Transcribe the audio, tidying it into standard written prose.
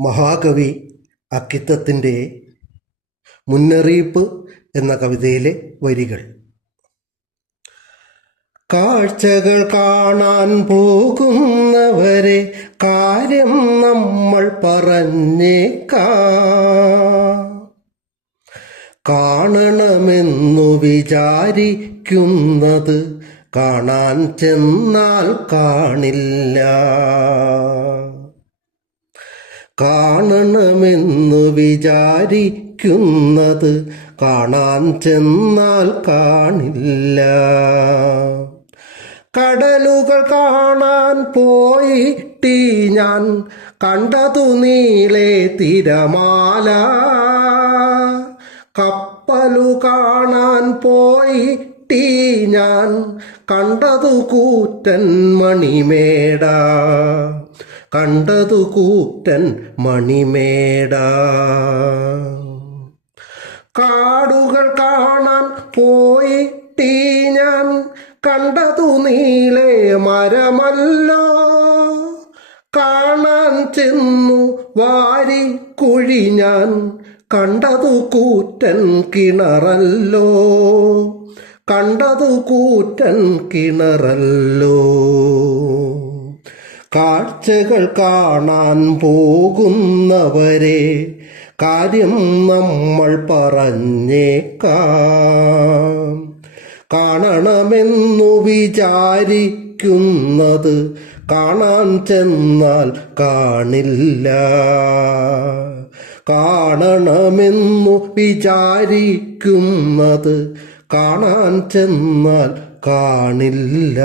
മഹാകവി അക്കിത്തത്തിൻ്റെ മുന്നറിയിപ്പ് എന്ന കവിതയിലെ വരികൾ. കാഴ്ചകൾ കാണാൻ പോകുന്നവരെ കാര്യം നമ്മൾ പറഞ്ഞേക്കാം. കാണണമെന്നു വിചാരിക്കുന്നത് കാണാൻ ചെന്നാൽ കാണില്ല. കാണണമെന്നു വിചാരിക്കുന്നത് കാണാൻ ചെന്നാൽ കാണില്ല. കടലുകൾ കാണാൻ പോയിട്ടി ഞാൻ കണ്ടതു നീളെ തിരമാല. കപ്പലു കാണാൻ പോയിട്ടി ഞാൻ കണ്ടതു കൂറ്റൻ മണിമേട. കണ്ടതു കൂറ്റൻ മണിമേട. കാടുകൾ കാണാൻ പോയിട്ടി ഞാൻ കണ്ടതു നീളെ മരമല്ലോ. കാണാൻ ചെന്നു വാരിക്കുഴി ഞാൻ കണ്ടതു കൂറ്റൻ കിണറല്ലോ. കണ്ടതു കൂറ്റൻ കിണറല്ലോ. കാഴ്ചകൾ കാണാൻ പോകുന്നവരെ കാര്യം നമ്മൾ പറഞ്ഞേക്കാം. കാണണമെന്നു വിചാരിക്കുന്നത് കാണാൻ ചെന്നാൽ കാണില്ല. കാണണമെന്നു വിചാരിക്കുന്നത് കാണാൻ ചെന്നാൽ കാണില്ല.